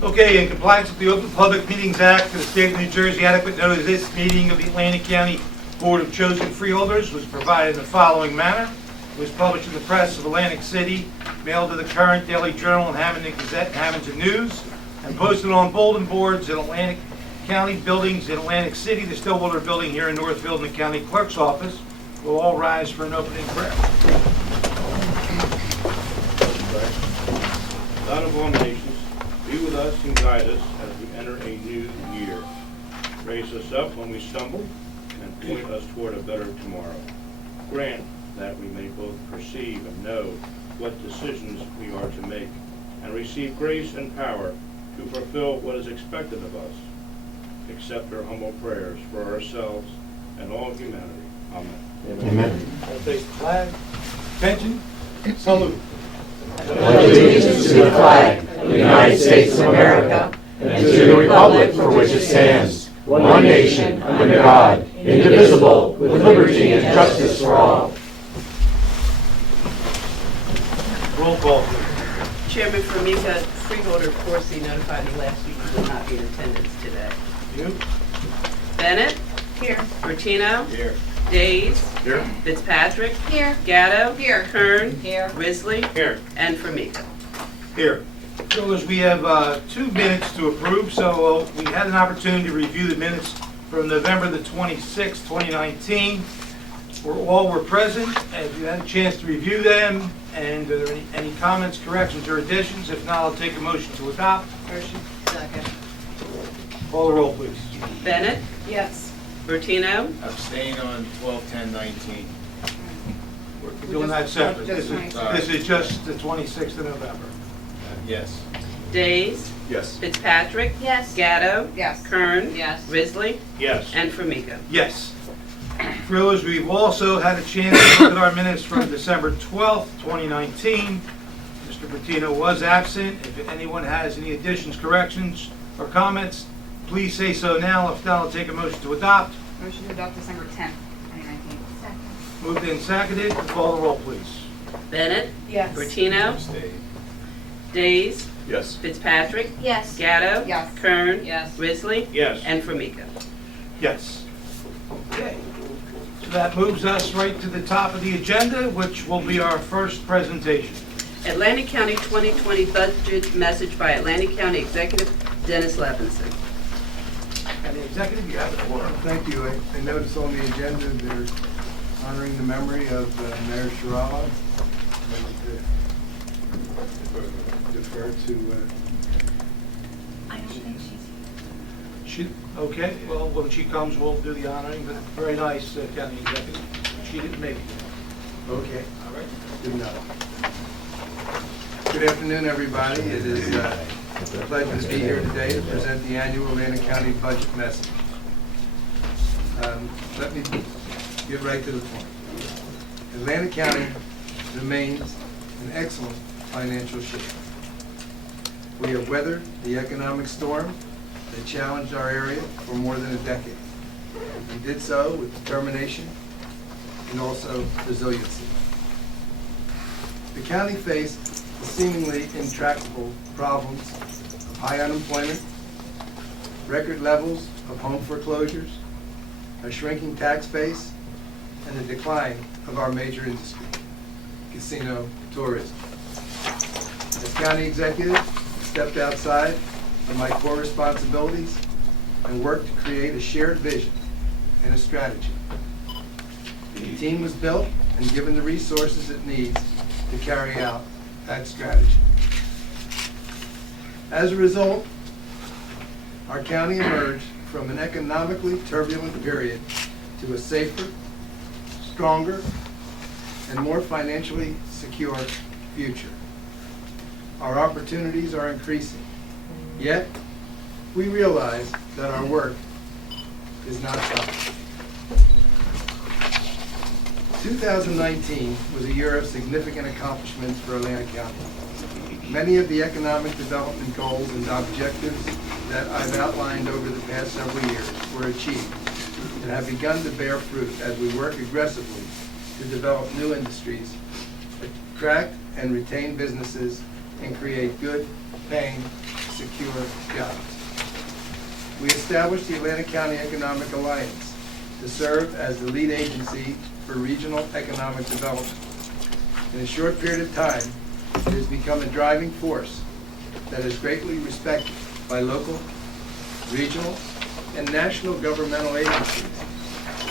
Okay, in compliance with the Open Public Meetings Act of the State of New Jersey, adequate notice of this meeting of the Atlantic County Board of Chosen Freeholders was provided in the following manner. It was published in the press of Atlantic City, mailed to the Current, Daily Journal, and Hamilton Gazette and Hamilton News, and posted on bulletin boards in Atlantic County buildings in Atlantic City, the Stillwater Building here in Northfield, and the County Clerk's Office. We'll all rise for an opening prayer. God of all nations, be with us and guide us as we enter a new year. Raise us up when we stumble and point us toward a better tomorrow. Grant that we may both perceive and know what decisions we are to make and receive grace and power to fulfill what is expected of us. Accept our humble prayers for ourselves and all humanity. Amen. Amen. I'll take the flag. Attention. Salute. Allegiance to the flag of the United States of America and to the republic for which it stands, one nation, under God, indivisible, with liberty and justice for all. Roll call, please. Chairman Formica, Freeholder Corsi notified me last week he will not be in attendance today. You? Bennett? Here. Bertino? Here. Days? Here. Fitzpatrick? Here. Gatto? Here. Kern? Here. Risley? Here. And Formica. Here. So as we have 2 minutes to approve, so we had an opportunity to review the minutes from November the 26th, 2019. All were present, and you had a chance to review them, and are there any comments, corrections, or additions? If not, I'll take a motion to adopt. Motion. Second. Call the roll, please. Bennett? Yes. Bertino? Abstain on 12/10/19. We're doing that separate. just This is just the 26th of November. Yes. Days? Yes. Fitzpatrick? Yes. Gatto? Yes. Kern? Yes. Risley? Yes. And Formica. Yes. Frielers, we've also had a chance to look at our minutes from December 12th, 2019. Mr. Bertino was absent. If anyone has any additions, corrections, or comments, please say so now. If not, I'll take a motion to adopt. Motion to adopt December 10th, 2019. Second. Moved and seconded. Call the roll, please. Bennett? Yes. Bertino? Abstain. Days? Yes. Fitzpatrick? Yes. Gatto? Yes. Kern? Yes. Risley? Yes. And Formica. Yes. Okay. So that moves us right to the top of the agenda, which will be our first presentation. Atlantic County 2020 budget message by Atlantic County Executive Dennis Levinson. And the executive, you have the floor. Thank you. I noticed on the agenda they're honoring the memory of Mayor Shirala. I'd like to defer to, I don't think she's Okay, well, when she comes, we'll do the honoring, but very nice, County Executive. She didn't make it. okay, All right. good enough. Good afternoon, everybody. It is a pleasure to be here today to present the annual Atlantic County budget message. Let me get right to the point. Atlantic County remains in excellent financial shape. We have weathered the economic storm that challenged our area for more than a decade. We did so with determination and also resiliency. The county faced the seemingly intractable problems of high unemployment, record levels of home foreclosures, a shrinking tax base, and the decline of our major industry, casino tourism. As county executive, I stepped outside of my core responsibilities and worked to create a shared vision and a strategy. The team was built and given the resources it needs to carry out that strategy. As a result, our county emerged from an economically turbulent period to a safer, stronger, and more financially secure future. Our opportunities are increasing, yet we realize that our work is not done. 2019 was a year of significant accomplishments for Atlantic County. Many of the economic development goals and objectives that I've outlined over the past several years were achieved and have begun to bear fruit as we work aggressively to develop new industries, attract and retain businesses, and create good paying secure jobs. We established the Atlantic County Economic Alliance to serve as the lead agency for regional economic development. In a short period of time, it has become a driving force that is greatly respected by local, regional, and national governmental agencies,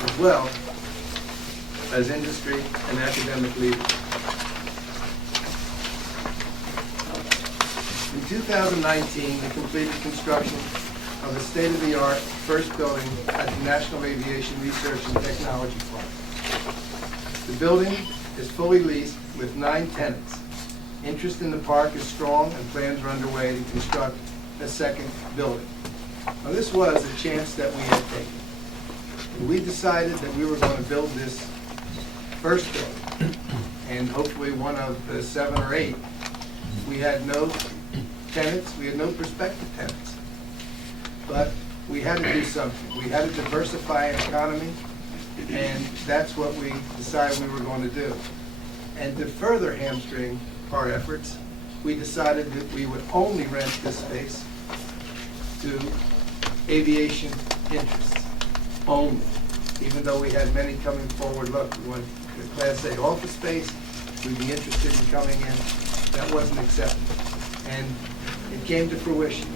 as well as industry and academic leaders. In 2019, we completed construction of a state-of-the-art first building at the National Aviation Research and Technology Park. The building is fully leased with 9 tenants. Interest in the park is strong and plans are underway to construct a second building. Now, this was a chance that we had taken. And we decided that we were going to build this first building, and hopefully one of the 7 or 8. We had no tenants, we had no prospective tenants. But we had to do something. We had to diversify our economy, and that's what we decided we were going to do. And to further hamstring our efforts, we decided that we would only rent this space to aviation interests only. Even though we had many coming forward, look, we want the Class A office space, we'd be interested in coming in. That wasn't accepted. And it came to fruition.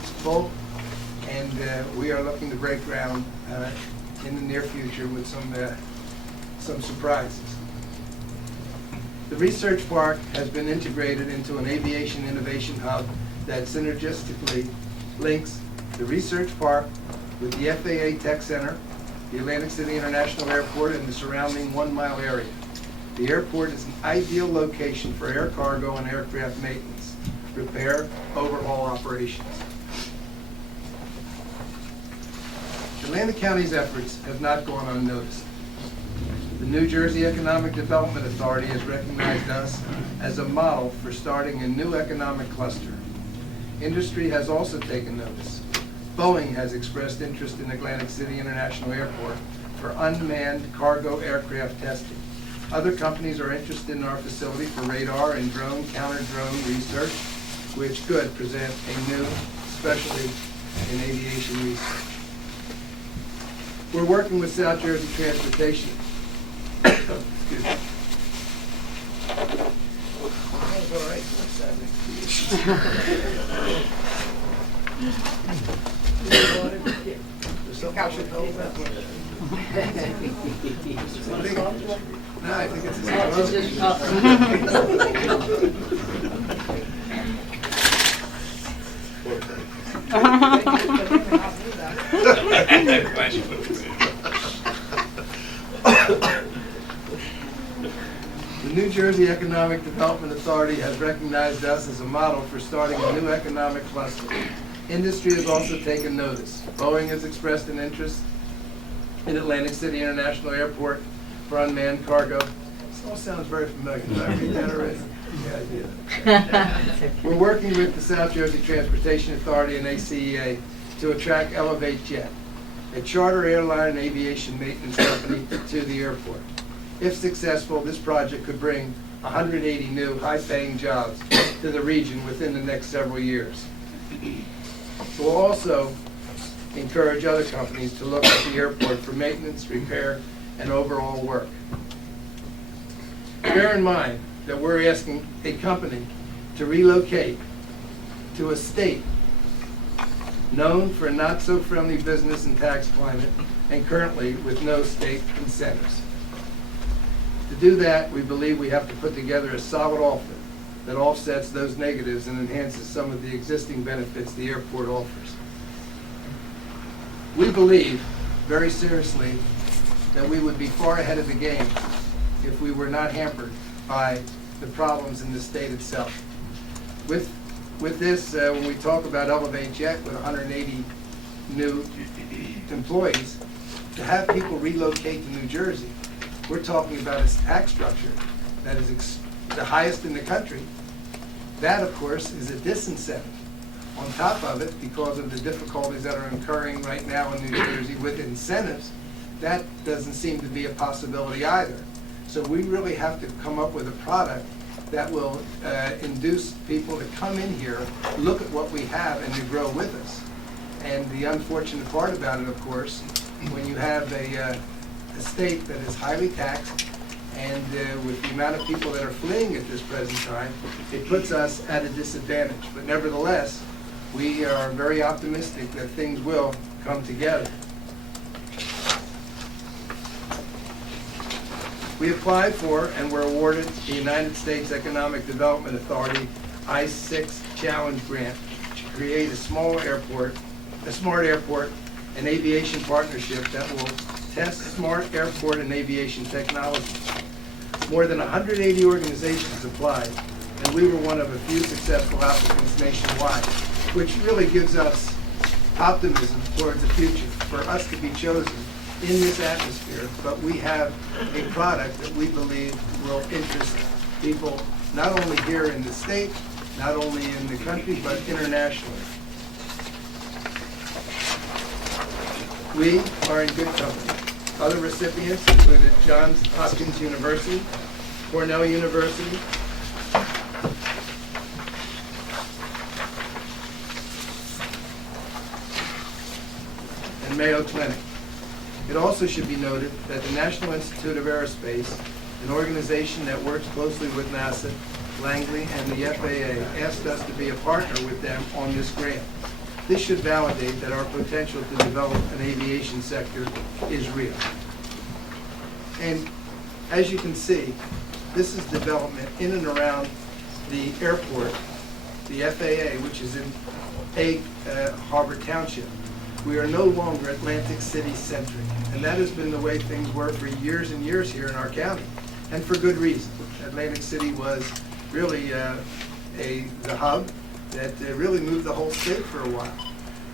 It's full, and we are looking to break ground in the near future with some surprises. The research park has been integrated into an aviation innovation hub that synergistically links the research park with the FAA Tech Center, the Atlantic City International Airport, and the surrounding 1-mile area. The airport is an ideal location for air cargo and aircraft maintenance, repair, overhaul operations. Atlantic County's efforts have not gone unnoticed. The New Jersey Economic Development Authority has recognized us as a model for starting a new economic cluster. Industry has also taken notice. Boeing has expressed interest in Atlantic City International Airport for unmanned cargo aircraft testing. Other companies are interested in our facility for radar and drone, counter-drone research, which could present a new specialty in aviation research. We're working with South Jersey Transportation. Excuse me. That's all right. What's that next to you? There's something I should hold that one. No, I think it's The New Jersey Economic Development Authority has recognized us as a model for starting a new economic cluster. Industry has also taken notice. Boeing has expressed an interest in Atlantic City International Airport for unmanned cargo. This all sounds very familiar. Did I read that already? Yeah, I did. We're working with the South Jersey Transportation Authority and ACEA to attract Elevate Jet, a charter airline and aviation maintenance company, to the airport. If successful, this project could bring 180 new high-paying jobs to the region within the next several years. We'll also encourage other companies to look at the airport for maintenance, repair, and overall work. Bear in mind that we're asking a company to relocate to a state known for a not-so-friendly business and tax climate, and currently with no state incentives. To do that, we believe we have to put together a solid offer that offsets those negatives and enhances some of the existing benefits the airport offers. We believe, very seriously, that we would be far ahead of the game if we were not hampered by the problems in the state itself. With this, when we talk about Elevate Jet with 180 new employees, to have people relocate to New Jersey, we're talking about a tax structure that is the highest in the country. That, of course, is a disincentive. On top of it, because of the difficulties that are occurring right now in New Jersey with incentives, that doesn't seem to be a possibility either. So we really have to come up with a product that will induce people to come in here, look at what we have, and to grow with us. And the unfortunate part about it, of course, when you have a state that is highly taxed, and with the amount of people that are fleeing at this present time, it puts us at a disadvantage. But nevertheless, we are very optimistic that things will come together. We applied for and were awarded the United States Economic Development Authority I-6 Challenge Grant to create a smart airport, and aviation partnership that will test smart airport and aviation technology. More than 180 organizations applied, and we were one of a few successful applicants nationwide, which really gives us optimism towards the future for us to be chosen in this atmosphere. But we have a product that we believe will interest people not only here in the state, not only in the country, but internationally. We are in good company. Other recipients included Johns Hopkins University, Cornell University, and Mayo Clinic. It also should be noted that the National Institute of Aerospace, an organization that works closely with NASA, Langley, and the FAA, asked us to be a partner with them on this grant. This should validate that our potential to develop an aviation sector is real. And as you can see, this is development in and around the airport, the FAA, which is in Egg Harbor Township. We are no longer Atlantic City centric, and that has been the way things were for years and years here in our county, and for good reason. Atlantic City was really the hub that really moved the whole state for a while.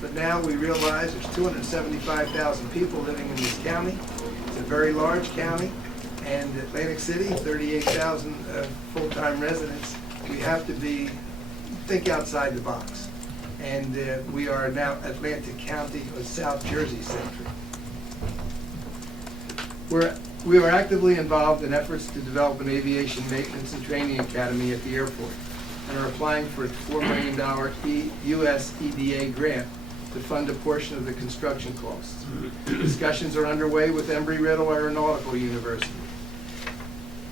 But now we realize there's 275,000 people living in this county. It's a very large county, and Atlantic City, 38,000 full-time residents. We have to think outside the box. And we are now Atlantic County or South Jersey centric. We are actively involved in efforts to develop an aviation maintenance and training academy at the airport, and are applying for a $4 million U.S. EDA grant to fund a portion of the construction costs. Discussions are underway with Embry-Riddle Aeronautical University.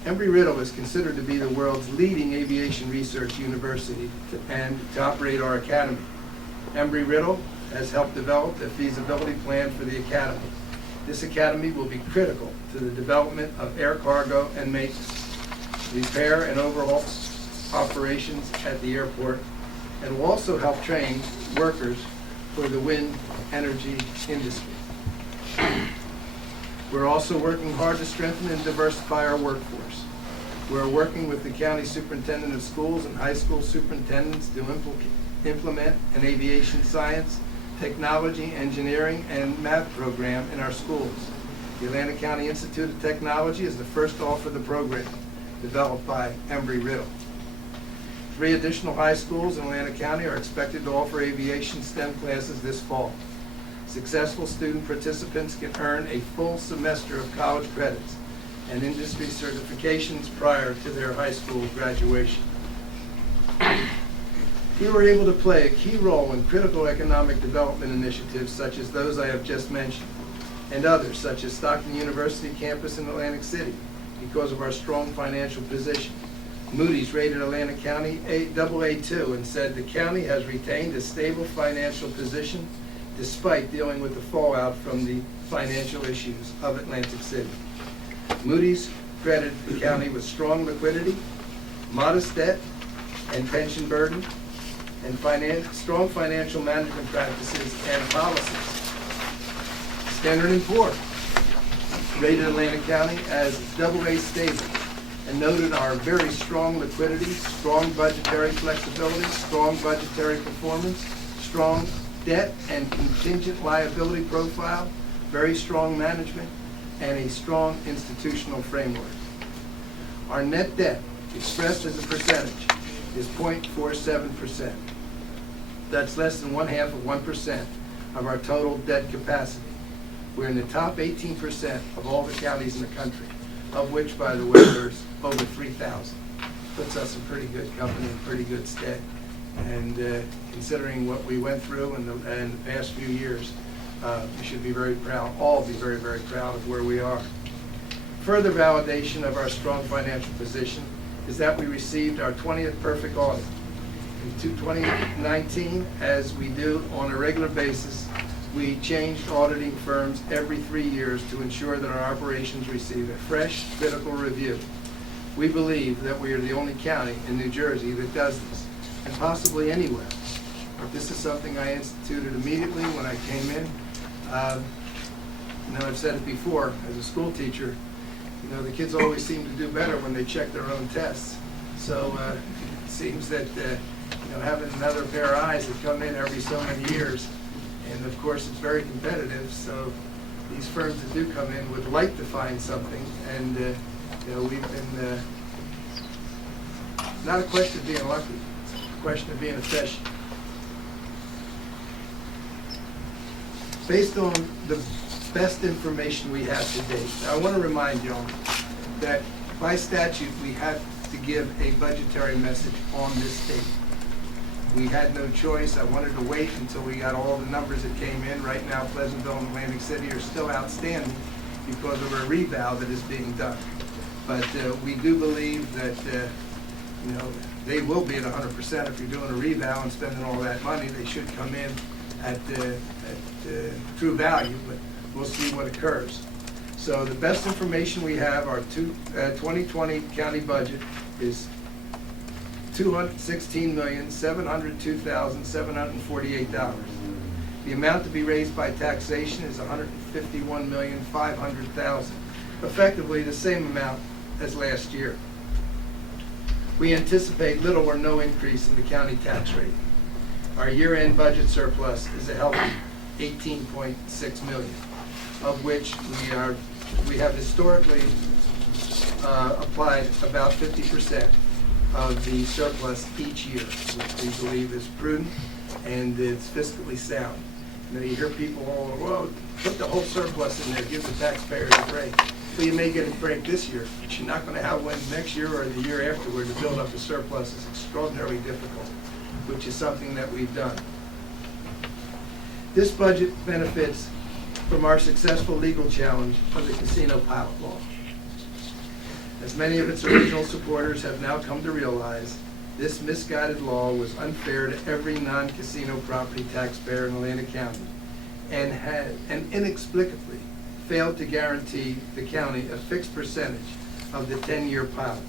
Embry-Riddle is considered to be the world's leading aviation research university and to operate our academy. Embry-Riddle has helped develop a feasibility plan for the academy. This academy will be critical to the development of air cargo and maintenance, repair and overhaul operations at the airport, and will also help train workers for the wind energy industry. We're also working hard to strengthen and diversify our workforce. We're working with the county superintendent of schools and high school superintendents to implement an aviation science, technology, engineering, and math program in our schools. The Atlantic County Institute of Technology is the first to offer the program, developed by Embry-Riddle. 3 additional high schools in Atlantic County are expected to offer aviation STEM classes this fall. Successful student participants can earn a full semester of college credits and industry certifications prior to their high school graduation. We were able to play a key role in critical economic development initiatives such as those I have just mentioned, and others such as Stockton University campus in Atlantic City because of our strong financial position. Moody's rated Atlantic County AA2 and said the county has retained a stable financial position despite dealing with the fallout from the financial issues of Atlantic City. Moody's credited the county with strong liquidity, modest debt and pension burden, and strong financial management practices and policies. Standard & Poor's rated Atlantic County as AA stable and noted our very strong liquidity, strong budgetary flexibility, strong budgetary performance, strong debt and contingent liability profile, very strong management, and a strong institutional framework. Our net debt, expressed as a percentage, is 0.47%. That's less than 1/2% of our total debt capacity. We're in the top 18% of all the counties in the country, of which, by the way, there's over 3,000. puts us in pretty good company, in pretty good stead. And considering what we went through in the past few years, we should be very proud, all be very, very proud of where we are. Further validation of our strong financial position is that we received our 20th perfect audit. In 2019, as we do on a regular basis, we changed auditing firms every 3 years to ensure that our operations receive a fresh, critical review. We believe that we are the only county in New Jersey that does this, and possibly anywhere. But this is something I instituted immediately when I came in. I've said it before, as a school teacher, the kids always seem to do better when they check their own tests. So it seems that having another pair of eyes that come in every so many years, and of course it's very competitive, so these firms that do come in would like to find something, and we've been, not a question of being lucky, it's a question of being efficient. Based on the best information we have to date, I want to remind y'all that by statute we have to give a budgetary message on this date. We had no choice. I wanted to wait until we got all the numbers that came in. Right now, Pleasantville and Atlantic City are still outstanding because of a revow that is being done. But we do believe that they will be at 100%. If you're doing a revow and spending all that money, they should come in at true value, but we'll see what occurs. So the best information we have, our 2020 county budget is $216,702,748. The amount to be raised by taxation is $151,500,000, effectively the same amount as last year. We anticipate little or no increase in the county tax rate. Our year-end budget surplus is a healthy $18.6 million, of which we have historically applied about 50% of the surplus each year, which we believe is prudent and it's fiscally sound. You hear people all over the world, put the whole surplus in there, give the taxpayers a break. Well, you may get a break this year, but you're not going to have one next year or the year afterward. To build up a surplus is extraordinarily difficult, which is something that we've done. This budget benefits from our successful legal challenge of the casino pilot law. As many of its original supporters have now come to realize, this misguided law was unfair to every non-casino property taxpayer in Atlantic County and inexplicably failed to guarantee the county a fixed percentage of the 10-year pilot.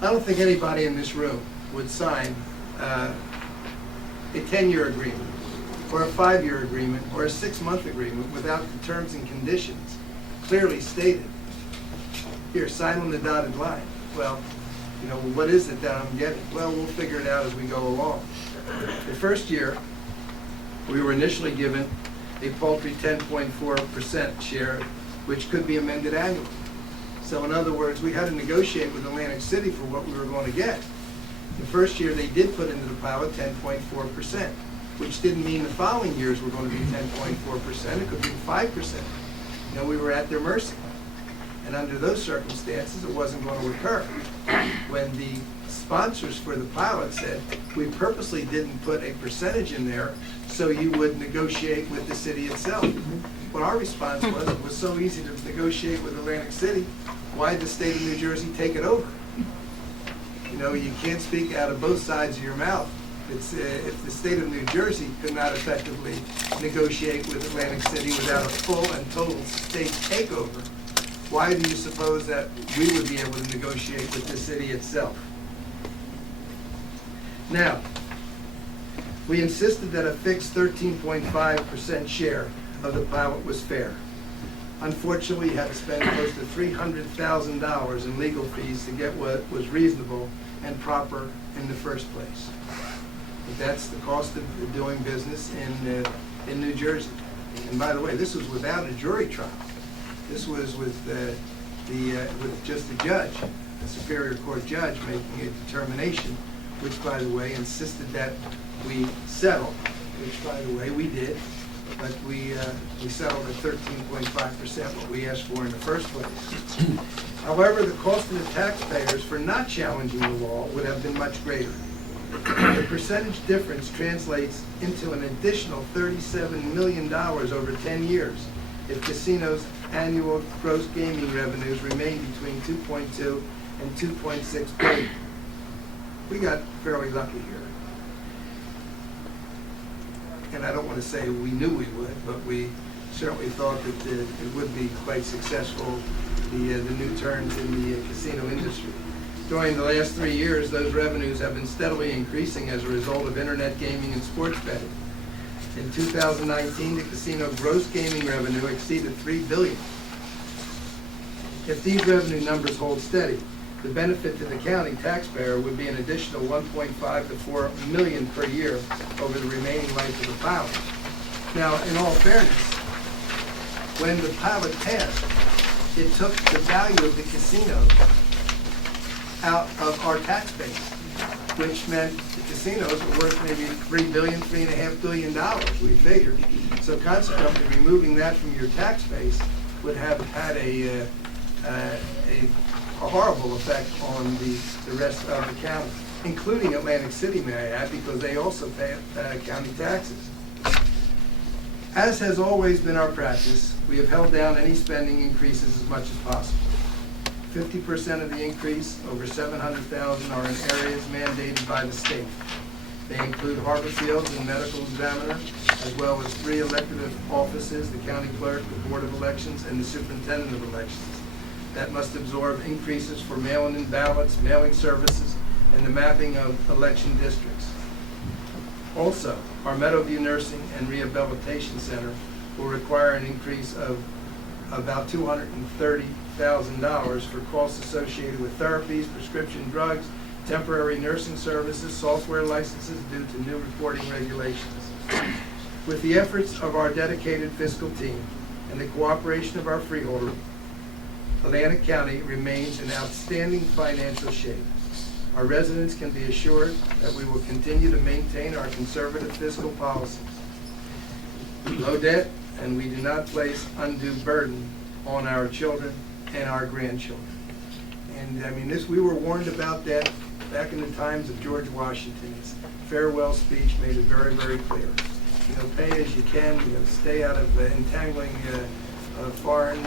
I don't think anybody in this room would sign a 10-year agreement or a 5-year agreement or a 6-month agreement without the terms and conditions clearly stated. Here, sign on the dotted line. Well, what is it that I'm getting? Well, we'll figure it out as we go along. The first year, we were initially given a paltry 10.4% share, which could be amended annually. So in other words, we had to negotiate with Atlantic City for what we were going to get. The first year, they did put into the pilot 10.4%, which didn't mean the following years were going to be 10.4%. It could be 5%. We were at their mercy. And under those circumstances, it wasn't going to occur. When the sponsors for the pilot said, we purposely didn't put a percentage in there so you would negotiate with the city itself. Well, our response was, it was so easy to negotiate with Atlantic City, why did the state of New Jersey take it over? You can't speak out of both sides of your mouth. If the state of New Jersey could not effectively negotiate with Atlantic City without a full and total state takeover, why do you suppose that we would be able to negotiate with the city itself? Now, we insisted that a fixed 13.5% share of the pilot was fair. Unfortunately, we had to spend close to $300,000 in legal fees to get what was reasonable and proper in the first place. But that's the cost of doing business in New Jersey. And by the way, this was without a jury trial. This was with just the judge, a Superior Court judge, making a determination, which, by the way, insisted that we settle, which, by the way, we did. but we settled at 13.5%, what we asked for in the first place. However, the cost to the taxpayers for not challenging the law would have been much greater. The percentage difference translates into an additional $37 million over 10 years if casinos' annual gross gaming revenues remain between 2.2 and 2.6 billion. We got fairly lucky here. And I don't want to say we knew we would, but we certainly thought that it would be quite successful, the new turns in the casino industry. During the last 3 years, those revenues have been steadily increasing as a result of internet gaming and sports betting. In 2019, the casino gross gaming revenue exceeded $3 billion. If these revenue numbers hold steady, the benefit to the county taxpayer would be an additional $1.5 to $4 million per year over the remaining life of the pilot. Now, in all fairness, when the pilot passed, it took the value of the casino out of our tax base, which meant the casinos were worth maybe $3 billion, $3.5 billion, we figured. So consequently, removing that from your tax base would have had a horrible effect on the rest of the county, including Atlantic City, may I add, because they also pay county taxes. As has always been our practice, we have held down any spending increases as much as possible. 50% of the increase, over $700,000, are in areas mandated by the state. They include harbor fields and medical examiner, as well as 3 elected offices, the county clerk, the board of elections, and the superintendent of elections, that must absorb increases for mail-in ballots, mailing services, and the mapping of election districts. Also, our Meadowview Nursing and Rehabilitation Center will require an increase of about $230,000 for costs associated with therapies, prescription drugs, temporary nursing services, software licenses due to new reporting regulations. With the efforts of our dedicated fiscal team and the cooperation of our freeholder, Atlantic County remains in outstanding financial shape. Our residents can be assured that we will continue to maintain our conservative fiscal policies. Low debt, and we do not place undue burden on our children and our grandchildren. And I mean, we were warned about that back in the times of George Washington. His farewell speech made it very, very clear. You know, pay as you can, stay out of entangling foreign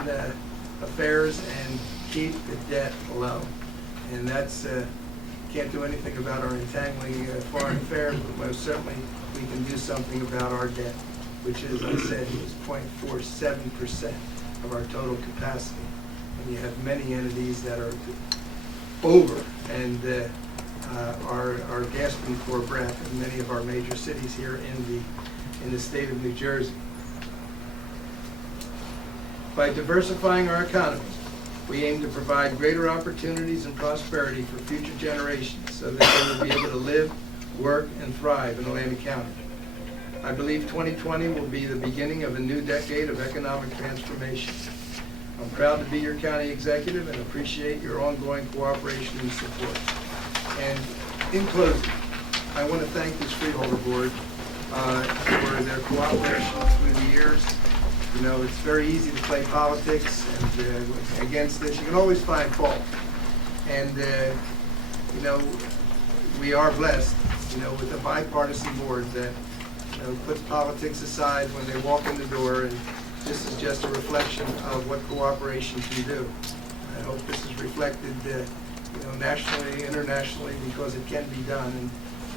affairs and keep the debt low. And that's, can't do anything about our entangling foreign affairs, but most certainly we can do something about our debt, which, as I said, is 0.47% of our total capacity. And you have many entities that are over and are gasping for breath in many of our major cities here in the state of New Jersey. By diversifying our economy, we aim to provide greater opportunities and prosperity for future generations so that they will be able to live, work, and thrive in Atlantic County. I believe 2020 will be the beginning of a new decade of economic transformation. I'm proud to be your county executive and appreciate your ongoing cooperation and support. And in closing, I want to thank this Freeholder Board for their cooperation through the years. You know, it's very easy to play politics and against this. You can always find fault. And, you know, we are blessed, you know, with a bipartisan board that, you know, puts politics aside when they walk in the door, and this is just a reflection of what cooperation can do. I hope this is reflected, you know, nationally, internationally, because it can be done, and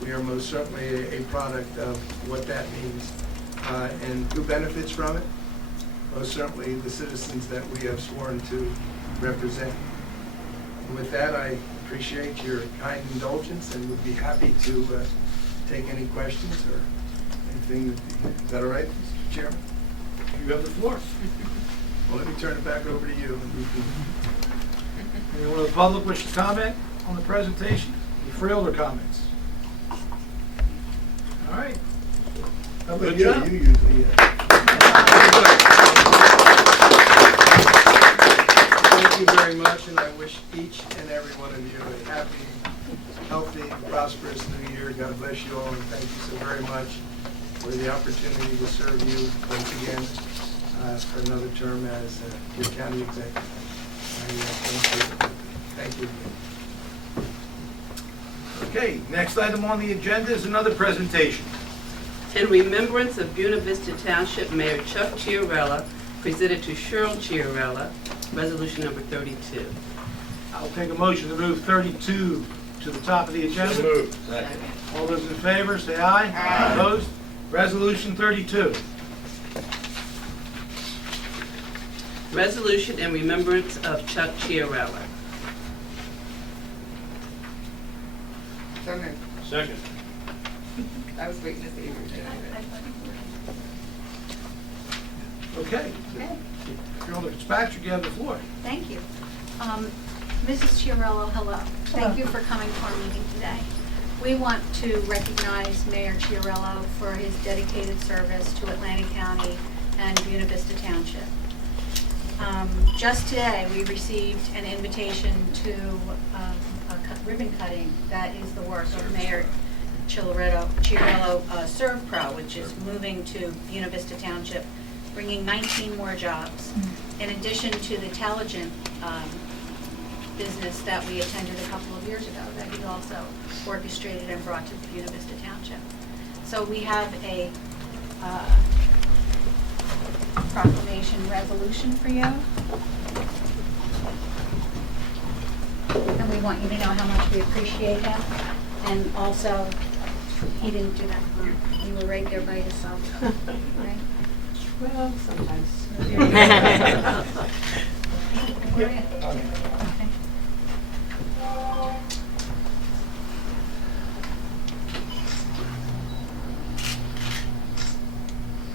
we are most certainly a product of what that means. And who benefits from it? Most certainly the citizens that we have sworn to represent. And with that, I appreciate your kind indulgence and would be happy to take any questions or anything. Is that all right, Mr. Chairman? You have the floor. Well, let me turn it back over to you. Anyone in the public wish to comment on the presentation? Any Freeholder comments? All right. How about Good you? job. You usually, Thank you very much, and I wish each and every one of you a happy, healthy, prosperous new year. God bless you all, and thank you so very much. for the opportunity to serve you once again for another term as your county executive. Thank you. Okay, next item on the agenda is another presentation. In remembrance of Buena Vista Township Mayor Chuck Chiarella, presented to Cheryl Chiarella, resolution number 32. I'll take a motion to move 32 to the top of the agenda. Second. All those in favor, say aye. Aye. Opposed? Resolution 32. Resolution in remembrance of Chuck Chiarella. So moved. Second. I was waiting to see if you were doing it. Okay. Okay, Freeholder Fitzpatrick, you have the floor. thank you. Mrs. Chiarello, hello. Thank you for coming to our meeting today. We want to recognize Mayor Chiarello for his dedicated service to Atlantic County and Buena Vista Township. Just today, we received an invitation to ribbon cutting that is the work of Mayor Chiarello Serve Pro, which is moving to Buena Vista Township, bringing 19 more jobs. In addition to the Intelligent business that we attended a couple of years ago that he also orchestrated and brought to Buena Vista Township. So we have a proclamation resolution for you. And we want you to know how much we appreciate him. And also, he didn't do that for you. You were right there by yourself, right? Well, sometimes. Okay.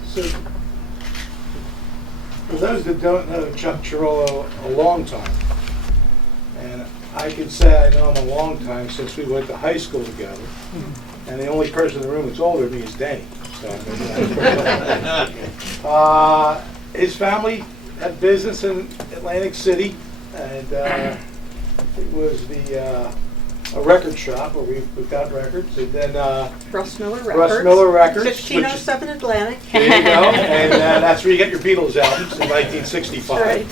So, for those that don't know Chuck Chiarello a long time, and I can say I know him a long time since we went to high school together, and the only person in the room that's older than me is Danny. So, his family had business in Atlantic City, and it was a record shop where we got records, and then Russ Miller Records. Russ Miller Records, which is- 1507 Atlantic. there you go, and that's where you get your Beatles albums in 1965. Right.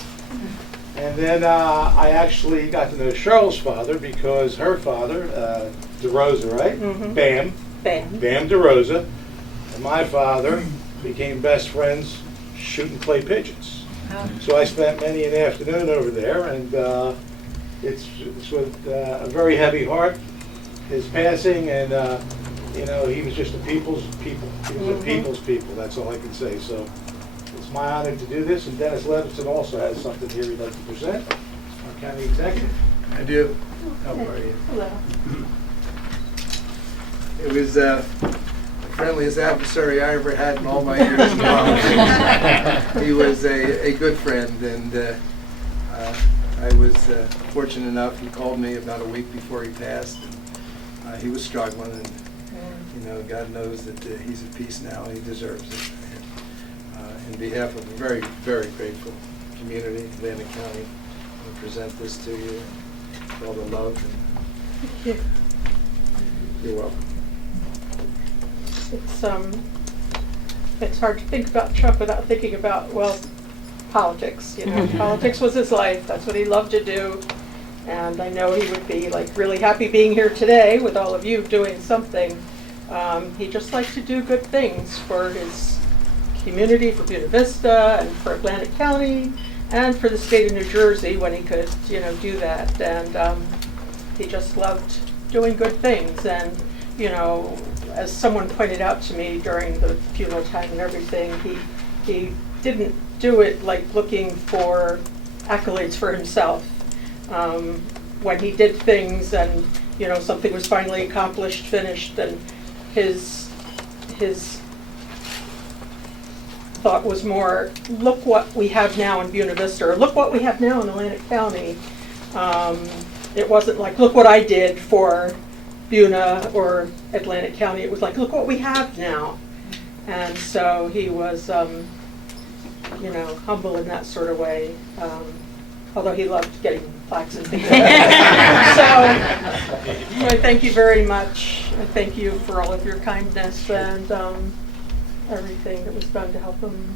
And then I actually got to know Cheryl's father because her father, DeRosa, right? Mhm. Bam Bam. DeRosa, and my father became best friends shooting clay pigeons. So I spent many an afternoon over there, and it's with a very heavy heart, his passing, and he was just a people's people. He was a people's people, that's all I can say. So it's my honor to do this, and Dennis Levinson also has something here he'd like to present, our county executive. I do. How are you? Hello. It was the friendliest adversary I ever had in all my years in politics. He was a good friend, and I was fortunate enough. He called me about a week before he passed. And, he was struggling, and God knows that he's at peace now, and he deserves it. And, in behalf of a very, very grateful community, Atlantic County, I present this to you with all the love. And you're welcome. It's hard to think about Chuck without thinking about, politics. Politics was his life. That's what he loved to do. And I know he would be really happy being here today with all of you doing something. He just liked to do good things for his community, for Buena Vista, and for Atlantic County, and for the state of New Jersey when he could, do that. And he just loved doing good things. And, as someone pointed out to me during the funeral time and everything, he didn't do it looking for accolades for himself. When he did things and, something was finally accomplished, finished, and his thought was more, look what we have now in Buena Vista, or look what we have now in Atlantic County. It wasn't like, look what I did for Buena or Atlantic County. It was like, look what we have now. And so he was, humble in that sort of way, although he loved getting plaques and things like that. So I thank you very much. I thank you for all of your kindness, and everything that was done to help him,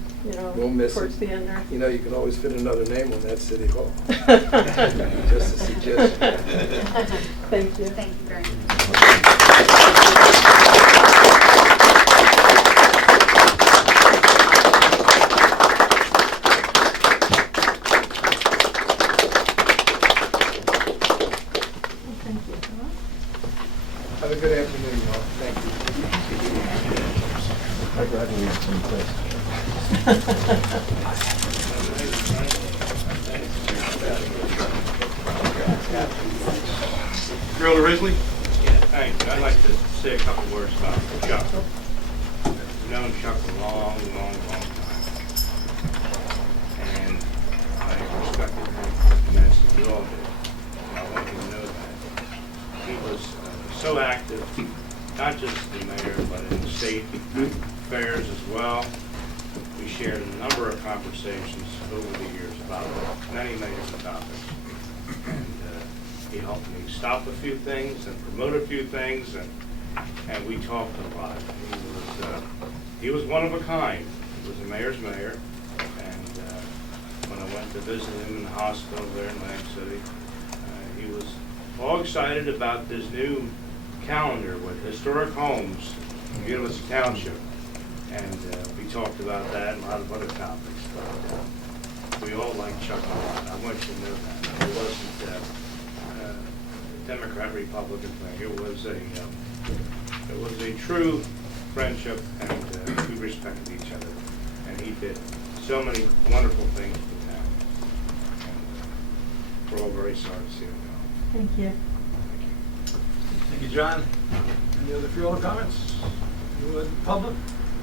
We'll miss towards him. the end there. You know, you can always fit another name on that city hall. Just a suggestion. Thank you. Thank you very much. Have a good afternoon, y'all. Thank you. Freeholder Risley? Yeah, thank you. I'd like to say a couple words about Chuck. I've known Chuck a long, long, long time. And I respected him immensely. You all did. And I want you to know that. He was so active, not just the mayor, but in the state affairs as well. We shared a number of conversations over the years about many, many different topics. And he helped me stop a few things and promote a few things, and we talked a lot. He was one of a kind. He was a mayor's mayor, and when I went to visit him in the hospital there in Atlantic City, he was all excited about this new calendar with historic homes in Unity Township, and we talked about that and a lot of other topics. But we all like Chuck a lot. I want you to know that. It wasn't a Democrat Republican thing. It was a true friendship, and we respected each other. And he did so many wonderful things for the town. And we're all very sorry to see him go. Thank you. Thank you, John. Any other Freeholder comments? Anyone in the public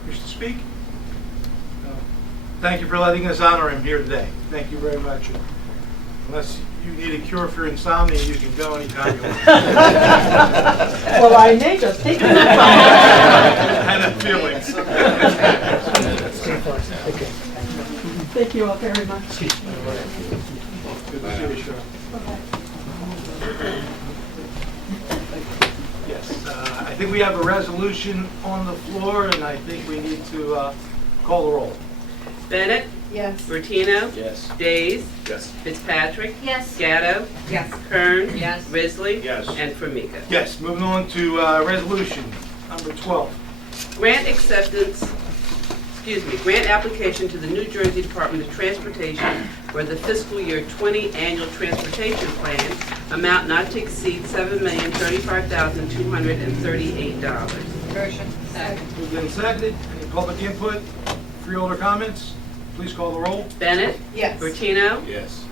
wish to speak? No. Thank you for letting us honor him here today. Thank you very much. Unless you need a cure for insomnia, you can go anytime you want. Well, I may just take it. I had a feeling. Thank you all very much. Good to see you, Cheryl. Yes, I think we have a resolution on the floor, and I think we need to call the roll. Bennett? Yes. Bertino? Yes. Days? Yes. Fitzpatrick? Yes. Gatto? Yes. Kern? Yes. Risley? Yes. And Formica. Yes, moving on to resolution number 12. Grant application to the New Jersey Department of Transportation for the fiscal year 20 annual transportation plan, amount not to exceed $7,035,238. Motion. Second. Moved and seconded. Any public input? Freeholder comments? Please call the roll. Bennett? Yes. Bertino? Yes.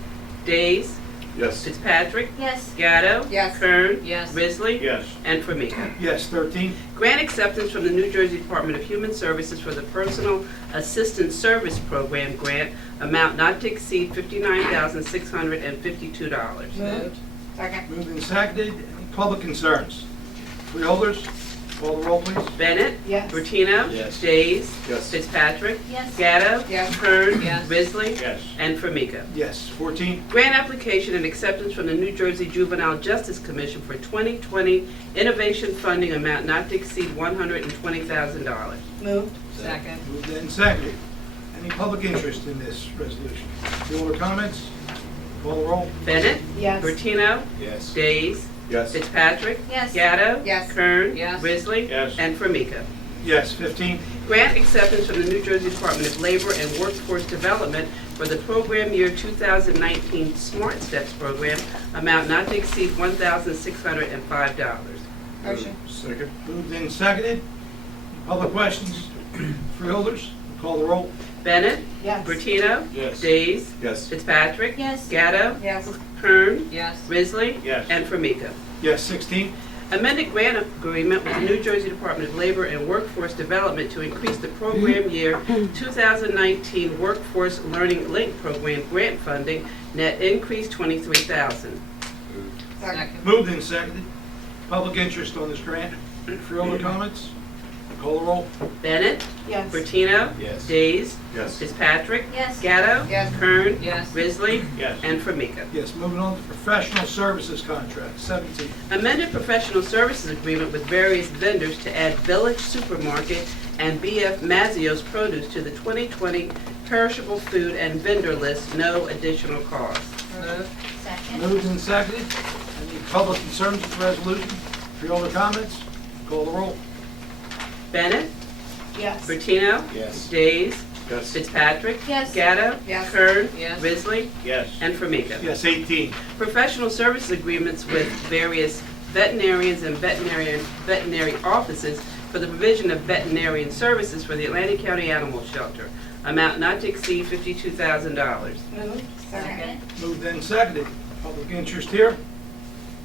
Days? Yes. Fitzpatrick? Yes. Gatto? Yes. Kern? Yes. Risley? Yes. And Formica. Yes, 13. Grant acceptance from the New Jersey Department of Human Services for the Personal Assistance Service Program grant, amount not to exceed $59,652. Moved. Second. Moved and seconded. Any public concerns? Freeholders? Call the roll, please. Bennett? Yes. Bertino? Yes. Days? Yes. Fitzpatrick? Yes. Gatto? Yes. Kern? Yes. Risley? Yes. And Formica. Yes, 14. Grant application and acceptance from the New Jersey Juvenile Justice Commission for 2020 innovation funding, amount not to exceed $120,000. Moved. Second. Moved and seconded. Any public interest in this resolution? Freeholder comments? Call the roll. Bennett? Yes. Bertino? Yes. Days? Yes. Fitzpatrick? Yes. Gatto? Yes. Kern? Yes. Risley? Yes. And Formica. Yes, 15. Grant acceptance from the New Jersey Department of Labor and Workforce Development for the program year 2019 Smart Steps program, amount not to exceed $1,605. Motion. Second. Moved and seconded. Public questions? Freeholders? Call the roll. Bennett? Yes. Bertino? Yes. Days? Yes. Fitzpatrick? Yes. Gatto? Yes. Kern? Yes. Risley? Yes. And Formica. Yes, 16. Amended grant agreement with the New Jersey Department of Labor and Workforce Development to increase the program year 2019 Workforce Learning Link Program grant funding, net increase $23,000. Second. Moved and seconded. Public interest on this grant? Freeholder comments? Call the roll. Bennett, Yes. Bertino, Yes. Days, Yes. Fitzpatrick, Yes. Gatto, Yes. Kern, Yes. Risley, Yes. and Formica. Yes, moving on to professional services contract, 17. Amended professional services agreement with various vendors to add Village Supermarket and BF Mazio's Produce to the 2020 perishable food and vendor list, no additional cost. Move. Second. Moved and seconded. Any public concerns with the resolution? Freeholder comments? Call the roll. Bennett, Yes. Bertino, Yes. Days, Yes. Fitzpatrick, Yes. Gatto, Yes. Kern, Yes. Risley, Yes. and Formica. Yes, 18. Professional services agreements with various veterinarians and veterinary offices for the provision of veterinarian services for the Atlantic County Animal Shelter. Amount not to exceed $52,000. Move. Second. Moved and seconded. Public interest here.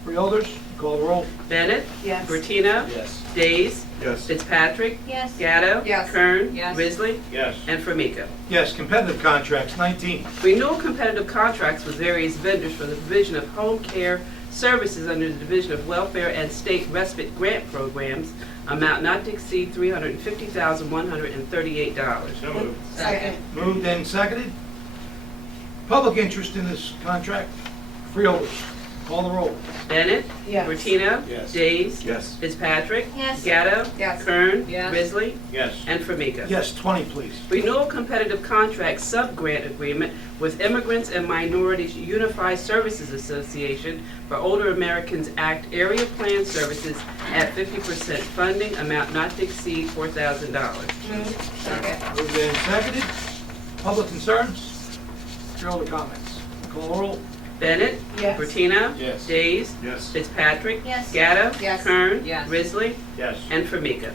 Freeholders, call the roll. Bennett, Yes. Bertino, Yes. Days, Yes. Fitzpatrick, Yes. Gatto, Yes. Kern, Yes. Risley, Yes. and Formica. Yes, competitive contracts, 19. Renewal competitive contracts with various vendors for the provision of home care services under the Division of Welfare and State Respite Grant Programs. Amount not to exceed $350,138. So moved. Second. Moved and seconded. Public interest in this contract. Freeholders, call the roll. Bennett, Yes. Bertino, Yes. Days, Yes. Fitzpatrick, Yes. Gatto, Yes. Kern, Yes. Risley, Yes. and Formica. Yes, 20, please. Renewal competitive contract sub-grant agreement with Immigrants and Minorities Unified Services Association for Older Americans Act Area Plan Services at 50% funding, amount not to exceed $4,000. Move. Second. Moved and seconded. Public concerns? Freeholder comments? Call the roll. Bennett, Yes. Bertino, Yes. Days, Yes. Fitzpatrick, Yes. Gatto, Yes. Kern, Yes. Risley, Yes. and Formica.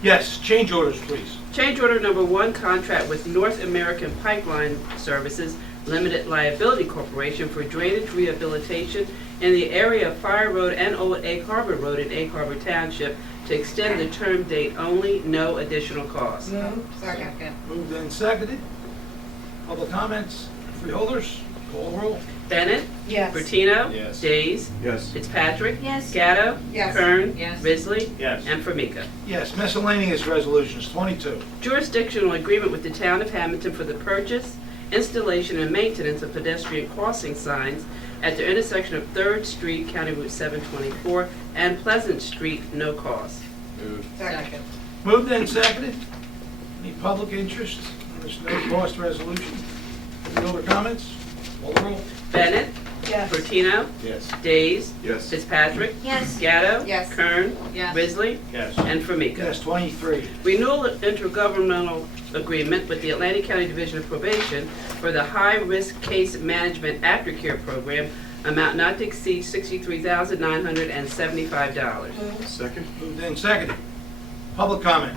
Yes, change orders, please. Change order number 1, contract with North American Pipeline Services Limited Liability Corporation for drainage rehabilitation in the area of Fire Road and Old Egg Harbor Road in Egg Harbor Township to extend the term date only, no additional cost. Move. Second. Moved and seconded. Public comments? Freeholders, call the roll. Bennett, Yes. Bertino, Yes. Days, Yes. Fitzpatrick, Yes. Gatto, Yes. Kern, Yes. Risley, Yes. and Formica. Yes, miscellaneous resolutions, 22. Jurisdictional agreement with the Town of Hamilton for the purchase, installation, and maintenance of pedestrian crossing signs at the intersection of 3rd Street, County Route 724, and Pleasant Street, no cost. Move. Second. Moved and seconded. Any public interest in this no-cost resolution? Freeholder comments? Call the roll. Bennett, Yes. Bertino, Yes. Days, Yes. Fitzpatrick, Yes. Gatto, Yes. Kern, Yes. Risley, Yes. and Formica. Yes, 23. Renewal intergovernmental agreement with the Atlantic County Division of Probation for the High-Risk Case Management Aftercare Program, amount not to exceed $63,975. Move. Second. Moved and seconded. Public comment?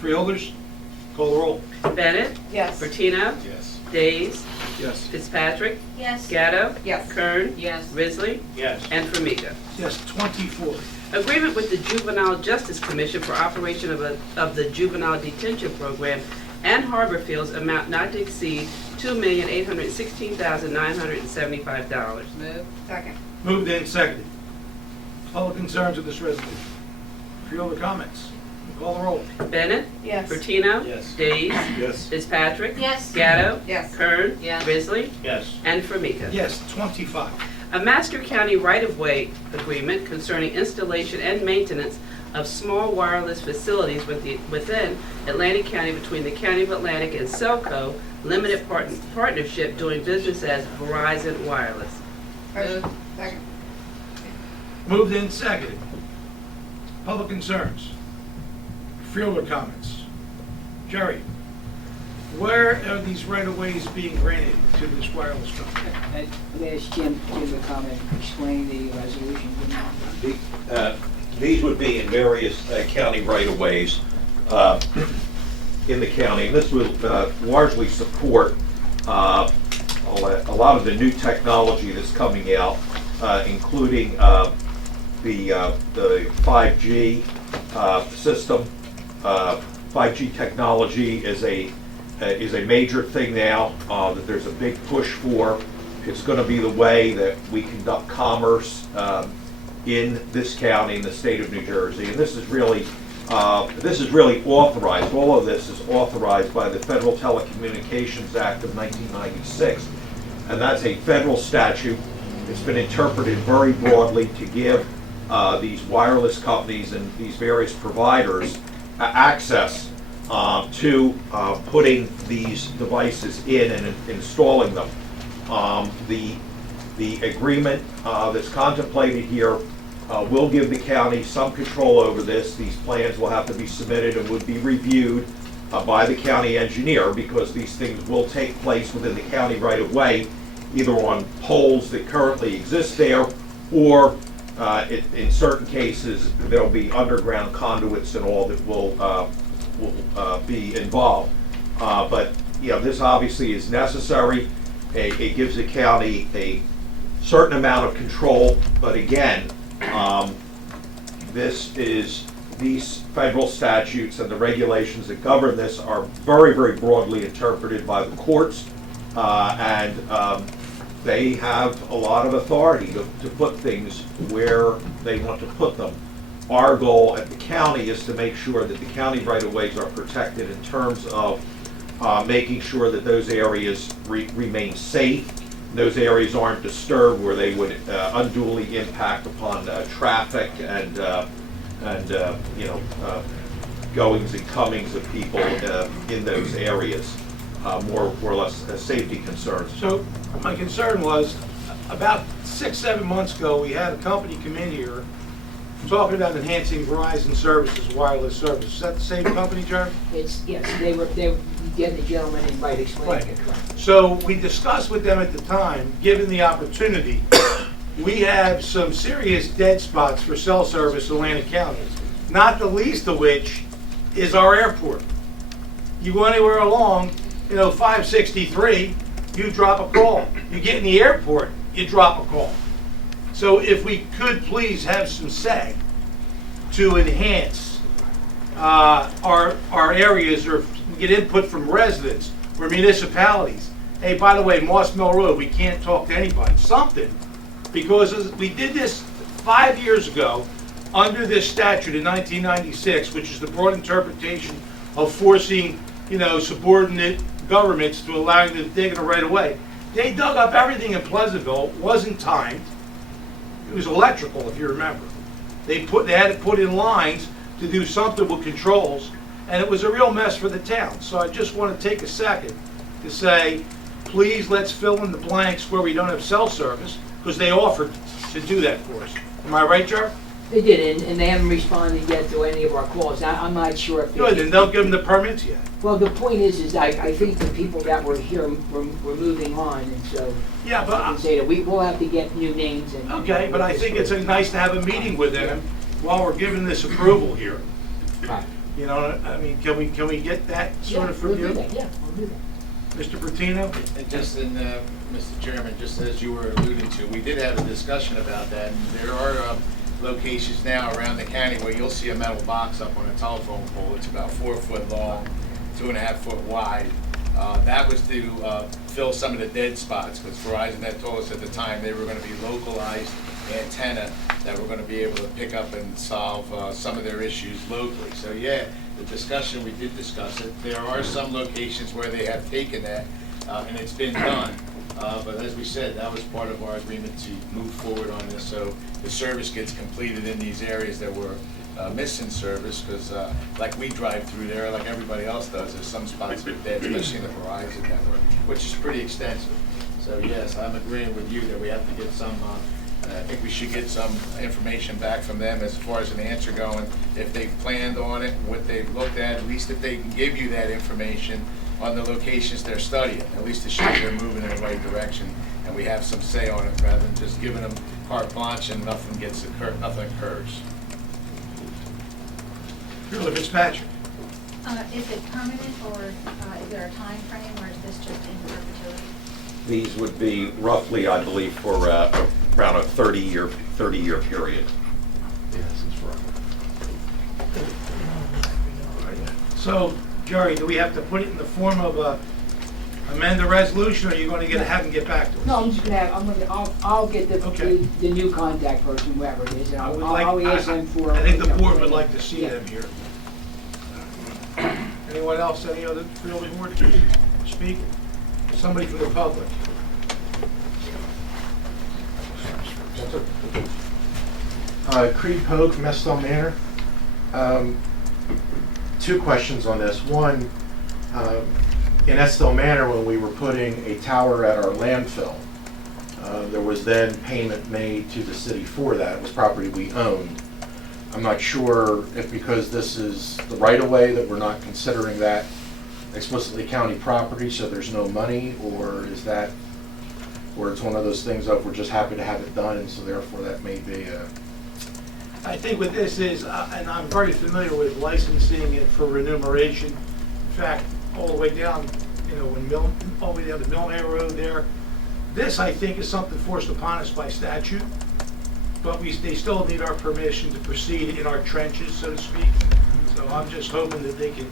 Freeholders, call the roll. Bennett, Yes. Bertino, Yes. Days, Yes. Fitzpatrick, Yes. Gatto, Yes. Kern, Yes. Risley, Yes. and Formica. Yes, 24. Agreement with the Juvenile Justice Commission for operation of the Juvenile Detention Program and Harbor Fields, amount not to exceed $2,816,975. Move. Second. Moved and seconded. Public concerns of this resolution? Freeholder comments? Call the roll. Bennett, Yes. Bertino, Yes. Days, Yes. Fitzpatrick, Yes. Gatto, Yes. Kern, Yes. Risley, Yes. and Formica. Yes, 25. A Master County right-of-way agreement concerning installation and maintenance of small wireless facilities within Atlantic County between the County of Atlantic and Selco Limited Partnership doing business as Verizon Wireless. Move. Second. Moved and seconded. Public concerns? Freeholder comments? Jerry, where are these right-of-ways being granted to this wireless company? I'm going to ask Jim to comment, explain the resolution. These would be in various county right-of-ways in the county. This will largely support a lot of the new technology that's coming out, including the 5G system. 5G technology is a major thing now that there's a big push for. It's going to be the way that we conduct commerce in this county, in the state of New Jersey. And this is really This is really authorized, all of this is authorized by the Federal Telecommunications Act of 1996. And that's a federal statute. It's been interpreted very broadly to give these wireless companies and these various providers access to putting these devices in and installing them. The agreement that's contemplated here will give the county some control over this. These plans will have to be submitted and would be reviewed by the county engineer, because these things will take place within the county right of way, either on poles that currently exist there, or in certain cases, there'll be underground conduits and all that will be involved. But this obviously is necessary. It gives the county a certain amount of control, but again, these federal statutes and the regulations that govern this are very, very broadly interpreted by the courts, and they have a lot of authority to put things where they want to put them. Our goal at the county is to make sure that the county right-of-ways are protected in terms of making sure that those areas remain safe. Those areas aren't disturbed where they would unduly impact upon traffic and goings and comings of people in those areas, more or less safety concerns. So my concern was, about 6-7 months ago, we had a company come in here talking about enhancing Verizon services, wireless services. Is that the same company, Jerry? Yes, they get the gentleman in right explaining it. So we discussed with them at the time, given the opportunity, we have some serious dead spots for cell service in Atlantic County, not the least of which is our airport. You go anywhere along, 563, you drop a call. You get in the airport, you drop a call. So if we could please have some say to enhance our areas, or get input from residents or municipalities. Hey, by the way, Moss Mill Road, we can't talk to anybody. Something, because we did this 5 years ago under this statute in 1996, which is the broad interpretation of forcing, subordinate governments to allow them to dig in a right of way. They dug up everything in Pleasantville, wasn't timed. It was electrical, if you remember. They had to put in lines to do something with controls, and it was a real mess for the town. So I just want to take a second to say, please let's fill in the blanks where we don't have cell service, because they offered to do that for us. Am I right, Jar? They did, and they haven't responded yet to any of our calls. I'm not sure if they... Good, then don't give them the permits yet. Well, the point is I think the people that were here were moving on, and so... Yeah, but... I can say that we'll have to get new names and... Okay, but I think it's nice to have a meeting with them while we're giving this approval here. Right. Can we get that sort of from you? We'll do that. Mr. Bertino? And Mr. Chairman, just as you were alluding to, we did have a discussion about that, and there are locations now around the county where you'll see a metal box up on a telephone pole. It's about 4 foot long, 2.5 foot wide. That was to fill some of the dead spots, because Verizon had told us at the time they were going to be localized antenna that were going to be able to pick up and solve some of their issues locally. So yeah, the discussion, we did discuss it. There are some locations where they have taken that, and it's been done. But as we said, that was part of our agreement to move forward on this, so the service gets completed in these areas that were missing service, because like we drive through there, like everybody else does, there's some spots that are dead, especially in the Verizon network, which is pretty extensive. So yes, I'm agreeing with you that we have to get some, I think we should get some information back from them as far as an answer going, if they've planned on it, what they've looked at least if they can give you that information on the locations they're studying, at least to show they're moving in the right direction, and we have some say on it, rather than just giving them carte blanche and nothing occurs. Shirley Fitzpatrick. Is it permanent, or is there a time frame, or is this just in perpetuity? These would be roughly, I believe, for around a 30-year period. Yes, it's right. So, Jerry, do we have to put it in the form of amend the resolution, or are you going to have them get back to us? No, I'm just gonna I'll get Okay. the new contact person, whoever it is, and I would I'll ask them for... I think the board would like to see them here. Anyone else, any other Freeholder board speak? Somebody from the public? Creed Pogue from Estelle Manor. Two questions on this. One, in Estelle Manor, when we were putting a tower at our landfill, there was then payment made to the city for that. It was property we owned. I'm not sure if because this is the right-of-way that we're not considering that explicitly county property, so there's no money, or is that, or it's one of those things of we're just happy to have it done, and so therefore that may be a... I think what this is, and I'm very familiar with licensing it for remuneration. In fact, all the way down, all the way down to Millmay Road there. This, I think, is something forced upon us by statute, but they still need our permission to proceed in our trenches, so to speak. So I'm just hoping that they can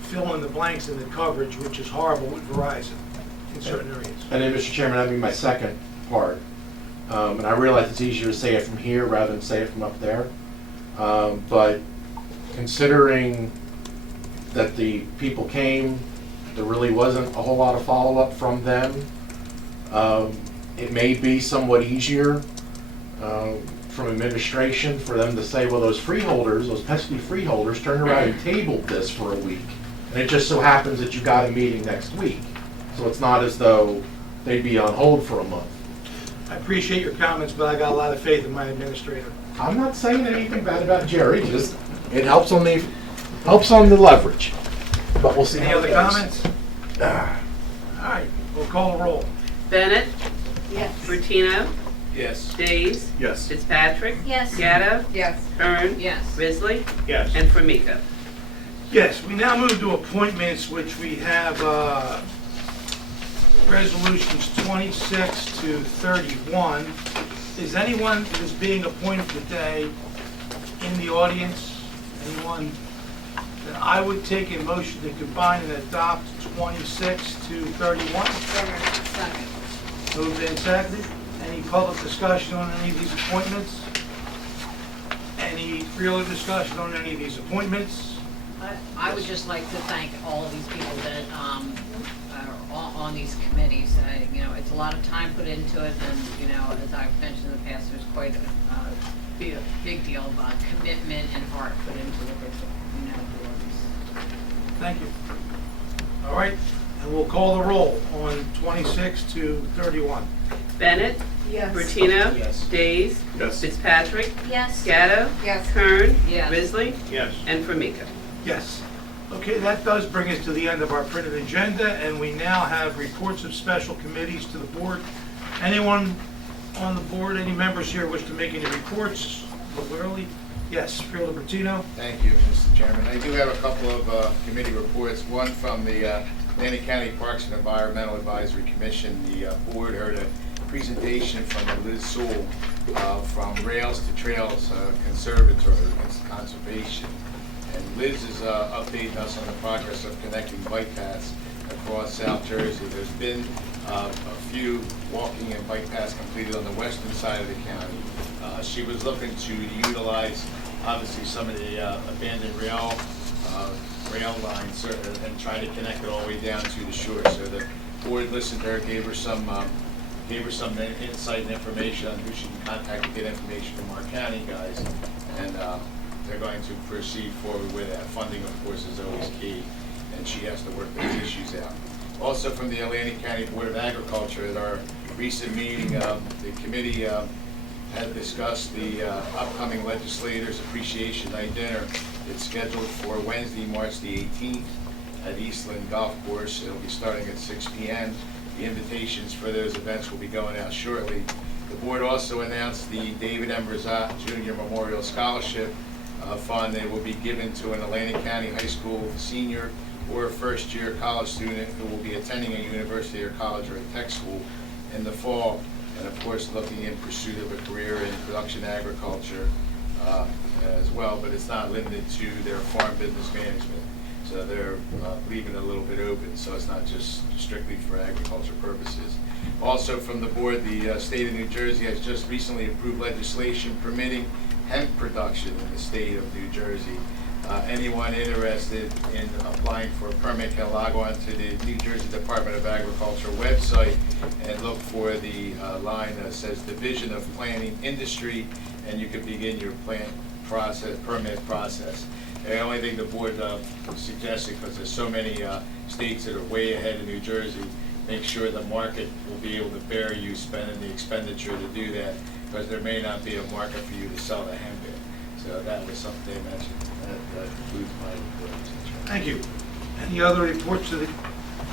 fill in the blanks in the coverage, which is horrible with Verizon in certain areas. And then, Mr. Chairman, that'd be my second part. And I realize it's easier to say it from here rather than say it from up there. But considering that the people came, there really wasn't a whole lot of follow-up from them. It may be somewhat easier from administration for them to say, well, those freeholders, those pesky freeholders turned around and tabled this for a week. And it just so happens that you got a meeting next week. So it's not as though they'd be on hold for a month. I appreciate your comments, but I got a lot of faith in my administrator. I'm not saying anything bad about Jerry, just it helps on the leverage. But we'll see Any how other it goes. comments? All right, we'll call a roll. Bennett, Yes. Bertino, Yes. Days, Yes. Fitzpatrick, Yes. Gatto, Yes. Kern, Yes. Risley, Yes. and Formica. Yes, we now move to appointments, which we have resolutions 26 to 31. Is anyone that is being appointed today in the audience? Anyone? Then I would take a motion to combine and adopt 26 to 31. Second. Moved and seconded. Any public discussion on any of these appointments? Any real discussion on any of these appointments? I would just like to thank all of these people that are on these committees. It's a lot of time put into it, and as I've mentioned in the past, there's quite a big deal of commitment and heart put into it. Thank you. All right, and we'll call the roll on 26 to 31. Bennett, Yes. Bertino, Yes. Days, Yes. Fitzpatrick, Yes. Gatto, Yes. Kern, Yes. Risley, Yes. and Formica. Yes. Okay, that does bring us to the end of our printed agenda, and we now have reports of special committees to the board. Anyone on the board, any members here wish to make any reports? A little early? Yes, Freeholder Bertino. Thank you, Mr. Chairman. I do have a couple of committee reports. One from the Atlantic County Parks and Environmental Advisory Commission. The board heard a presentation from Liz Sewell from Rails to Trails Conservatory, Conservation. And Liz is updating us on the progress of connecting bike paths across South Jersey. There's been a few walking and bike paths completed on the western side of the county. She was looking to utilize, obviously, some of the abandoned rail lines and try to connect it all the way down to the shore. So the board listened to her, gave her some insight and information on who she can contact to get information from our county guys. And they're going to proceed forward with that. Funding, of course, is always key, and she has to work those issues out. Also, from the Atlantic County Board of Agriculture, at our recent meeting, the committee had discussed the upcoming Legislators Appreciation Night Dinner. It's scheduled for Wednesday, March the 18th at Eastland Golf Course. It'll be starting at 6 p.m. The invitations for those events will be going out shortly. The board also announced the David M. Razat Jr. Memorial Scholarship Fund. They will be given to an Atlantic County High School senior or first-year college student who will be attending a university or college or a tech school in the fall, and of course looking in pursuit of a career in production agriculture as well, but it's not limited to their farm business management. So they're leaving it a little bit open, so it's not just strictly for agriculture purposes. Also from the board, the state of New Jersey has just recently approved legislation permitting hemp production in the state of New Jersey. Anyone interested in applying for a permit can log on to the New Jersey Department of Agriculture website and look for the line that says Division of Planning Industry, and you can begin your permit process. The only thing the board suggested, because there's so many states that are way ahead of New Jersey, make sure the market will be able to bear you spending the expenditure to do that, because there may not be a market for you to sell the hemp in. So that was something they mentioned. That concludes my report. Thank you. Any other reports to the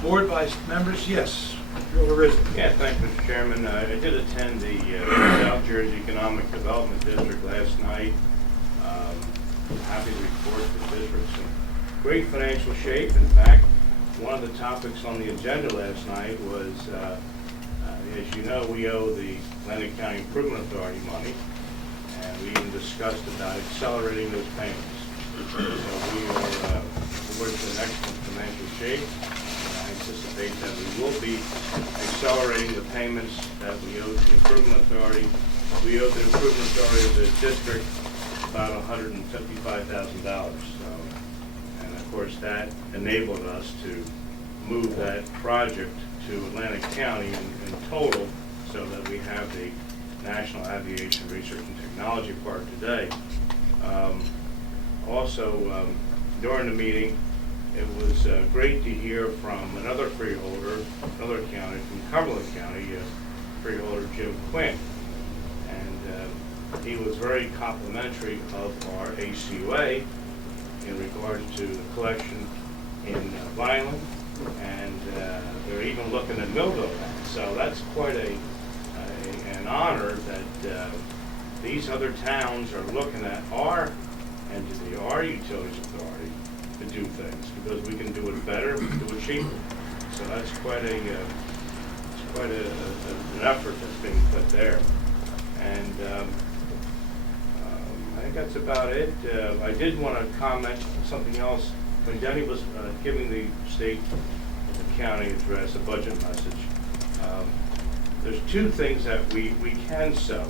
board by members? Yes. Freeholder Risden. Yeah, thank you, Mr. Chairman. I did attend the South Jersey Economic Development District last night. Happy to report the district's in great financial shape. In fact, one of the topics on the agenda last night was, as you know, we owe the Atlantic County Improvement Authority money, and we even discussed about accelerating those payments. So we are towards an excellent financial shape, and I anticipate that we will be accelerating the payments that we owe to the Improvement Authority. We owe the Improvement Authority of the district about $155,000. So, and of course, that enabled us to move that project to Atlantic County in total, so that we have the National Aviation Research and Technology Park today. Also, during the meeting, it was great to hear from another freeholder, another county, from Cumberland County, Freeholder Jim Quinn. And he was very complimentary of our ACUA in regards to the collection in Vineland, and they're even looking at Millville now. So that's quite an honor that these other towns are looking at our entity, our utilities authority, to do things, because we can do it better, we can do it cheaper. So that's quite an effort that's being put there. And I think that's about it. I did want to comment on something else. When Denny was giving the state and the county address, a budget message, there's two things that we can sell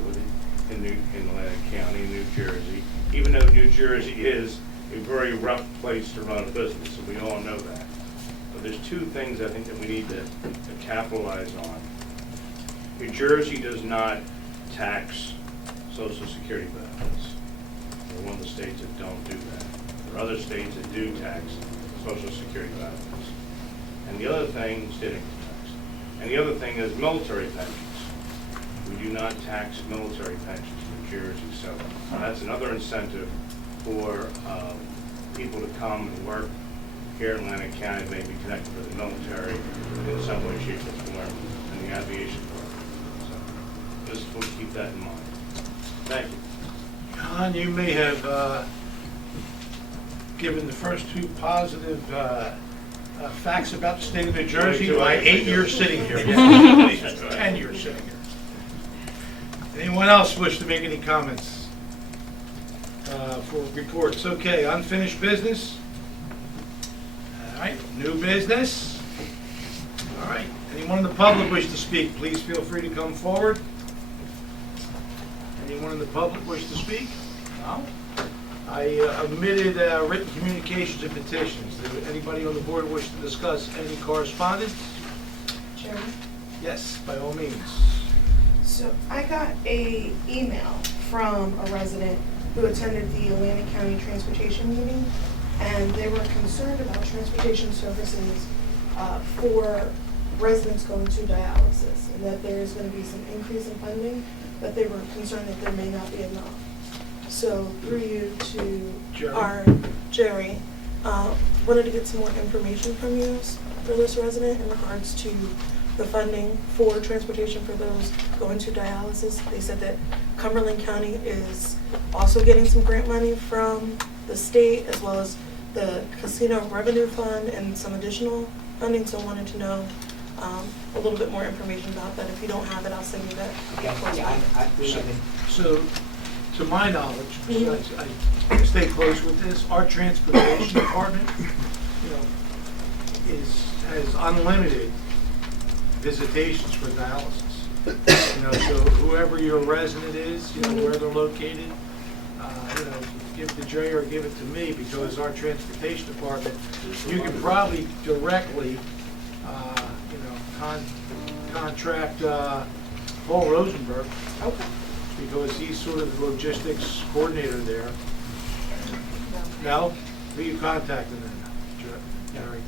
in Atlantic County, New Jersey, even though New Jersey is a very rough place to run a business, and we all know that. But there's two things I think that we need to capitalize on. New Jersey does not tax Social Security benefits. We're one of the states that don't do that. There are other states that do tax Social Security benefits. And the other thing, state income tax. And the other thing is military pensions. We do not tax military pensions in New Jersey, so that's another incentive for people to come and work here in Atlantic County, maybe connected with the military in some way, shape, or form, and the aviation program. So just we'll keep that in mind. Thank you. John, you may have given the first two positive facts about the state of New Jersey by 8 years sitting here. 10 years sitting here. Anyone else wish to make any comments for reports? Okay, unfinished business. All right, new business. All right, anyone in the public wish to speak, please feel free to come forward. Anyone in the public wish to speak? No? I omitted written communications and petitions. Does anybody on the board wish to discuss any correspondence? Chairman? Yes, by all means. So I got a email from a resident who attended the Atlantic County Transportation meeting, and they were concerned about transportation services for residents going to dialysis, and that there is going to be some increase in funding, but they were concerned that there may not be enough. So through you to Jerry, wanted to get some more information from you for this resident in regards to the funding for transportation for those going to dialysis. They said that Cumberland County is also getting some grant money from the state, as well as the Casino Revenue Fund and some additional funding, so I wanted to know a little bit more information about that. If you don't have it, I'll send you that. So, to my knowledge, because I stay close with this, our transportation department, has unlimited visitations for dialysis. So whoever your resident is, where they're located, give it to Jay or give it to me, because our transportation department, you can probably directly, contract Paul Rosenberg, Okay. because he's sort of the logistics coordinator there. No? Who you contacting then, Jerry?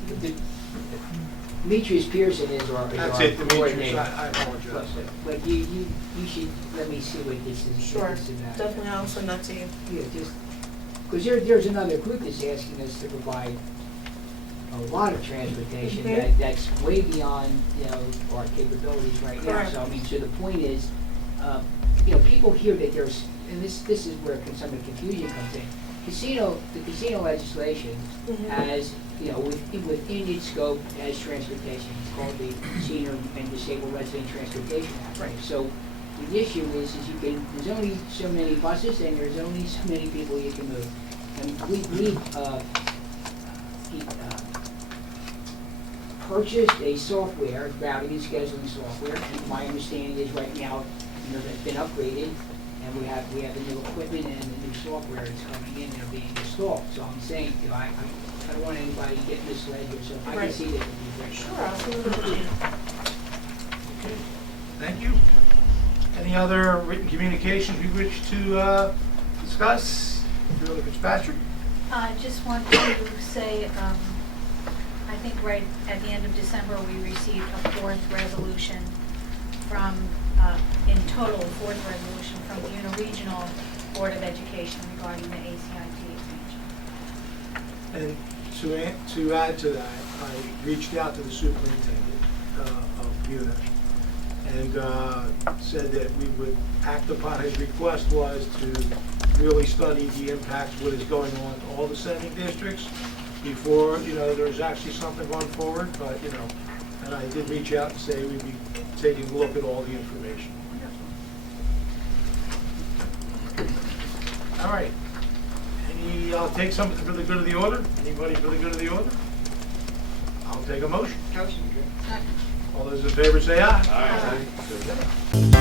Demetrius Pearson is our That's it, Demetrius, coordinator. I apologize. But you should let me see what this is. Sure, this is about. definitely, I'll send that to you. Yeah, just, because there's another group that's asking us to provide a lot of transportation Mhm. that's way beyond, our capabilities right now. Correct. So, I mean, so the point is, people hear that there's, and this is where some of the confusion comes in. The casino legislation Mhm. has, within its scope as transportation. It's called the Senior and Disabled Resident Transportation Act. Right. So the issue is there's only so many buses and there's only so many people you can move. And we purchased a software, routing and scheduling software, and my understanding is right now, that's been upgraded, and we have the new equipment and the new software that's coming in and being installed. So I'm saying, I don't want anybody to get misled here, so I can Right. see that it would be great. Sure, I'll send it over to you. Okay, thank you. Any other written communications we wish to discuss? Julie Fitzpatrick? I just want to say, I think right at the end of December, we received a fourth resolution from, in total, a fourth resolution from the Regional Board of Education regarding the ACIT expansion. And to add to that, I reached out to the superintendent of UNA and said that we would act upon his request was to really study the impact of what is going on in all the sending districts before, there's actually something going forward, but, and I did reach out and say we'd be taking a look at all the information. All right. I'll take something for the good of the order. Anybody for the good of the order? I'll take a motion. Motion. All those in favor say aye. Aye. Aye.